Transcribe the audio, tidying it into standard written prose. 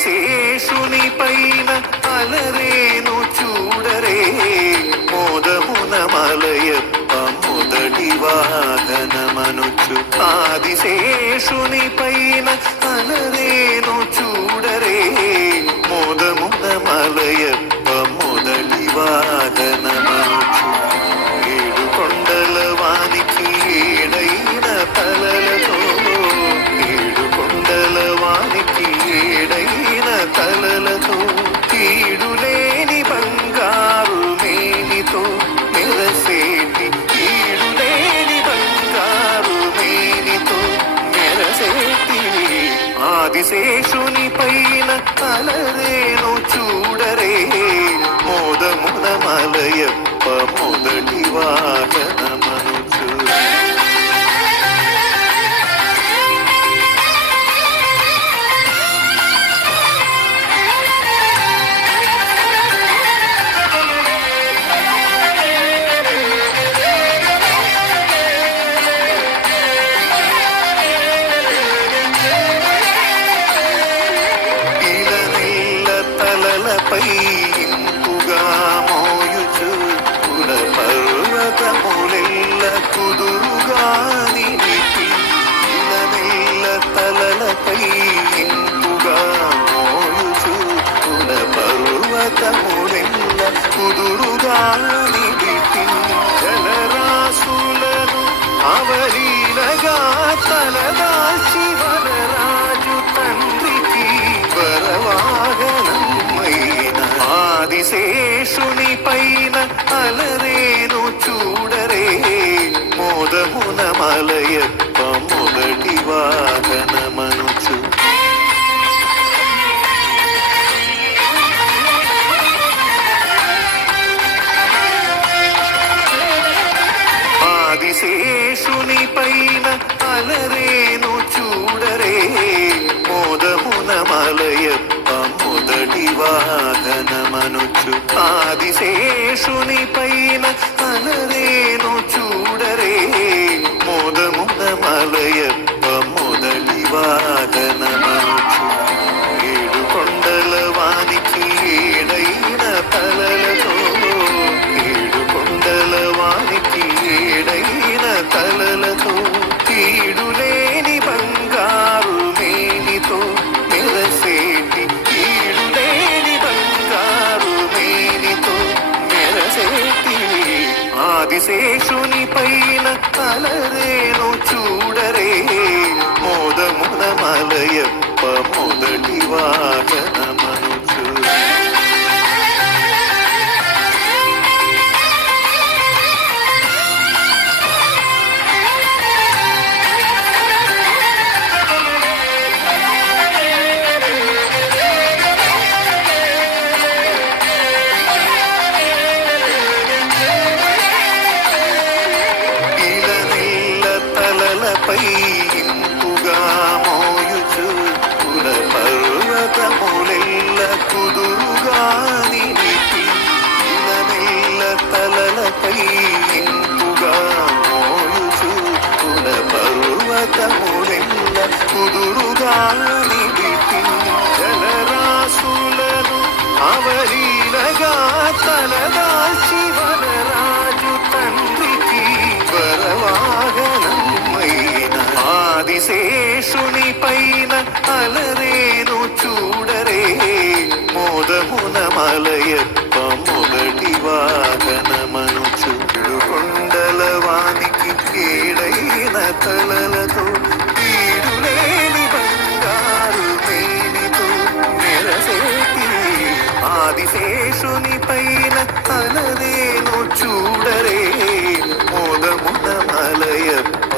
ఆదిశేషుని పైన అలరేను చూడరే మోదమున మలయప్ప మొదటి వాహనమనుచు ఆదిశేషుని పైన అలరేను చూడరే మోదమున మలయప్ప మొదటి వాహనమనుచు ఏడు కొండల వానికి ఏడైన తలలతో ఏడు కొండల వానికి ఏడైన తలలతో కీడులేని బంగారు మేనితో మెరసేటి కీడులేని బంగారు మేనితో మెరసేటి ఆదిశేషుని పైన అలరేను చూడరే మోదమున మలయప్ప మొదటి వాహనమనుచు పై ఇంపుగా మోయుచు కుల పర్వతములెల్ల కుదురుగా నిలిపి ఇలనెల్ల తలలపై ఇంపుగా మోయుచు కుల పర్వతములెల్ల కుదురుగా నిలిపి జలరాశులను అవలీలగా తలదాల్చి వనరాజు తండ్రికి వరవాగనం ఆదిశేషుని పైన అలరేను చూడరే మోదమున మలయప్ప మొదటి వాహనమనుచు ఆదిశేషుని పైన అలరేను చూడరే మోదమున మలయప్ప మొదటి వాహనమనుచు ఆదిశేషుని పైన అలరేను చూడరే మోదమున మలయప్ప మొదటి వాహనమనుచు ఏడు కొండల వానికి ఏడైన తలలతో ఏడు కొండల వానికి ఏడైన తలలతో కీడులేని బంగారు మేనితో మెరసేటి కీడులేని బంగారు మేనితో మెరసేటి ఆదిశేషుని పైన అలరేను చూడరే మోదమున మలయప్ప మొదటి వాహనమనుచు పై ఇంపుగా మోయుచు కుల పర్వతములెల్ల కుదురుగా నిలిపి ఇలనెల్ల తలలపై ఇంపుగా మోయుచు కుల పర్వతములెల్ల కుదురుగా నిలిపి జలరాశులను అవలీలగా తలదాల్చి వనరాజు తండ్రికి వరవాగనం ఆదిశేషుని పైన అలరేను చూడరే మోదమున మలయప్ప మొదటి వాహనమనుచు కొండల వానికి ఏడైన తలలతో కీడులేని బంగారు మేనితో మెరసేటి ఆదిశేషుని పైన అలరేను చూడరే మోదమున మలయప్ప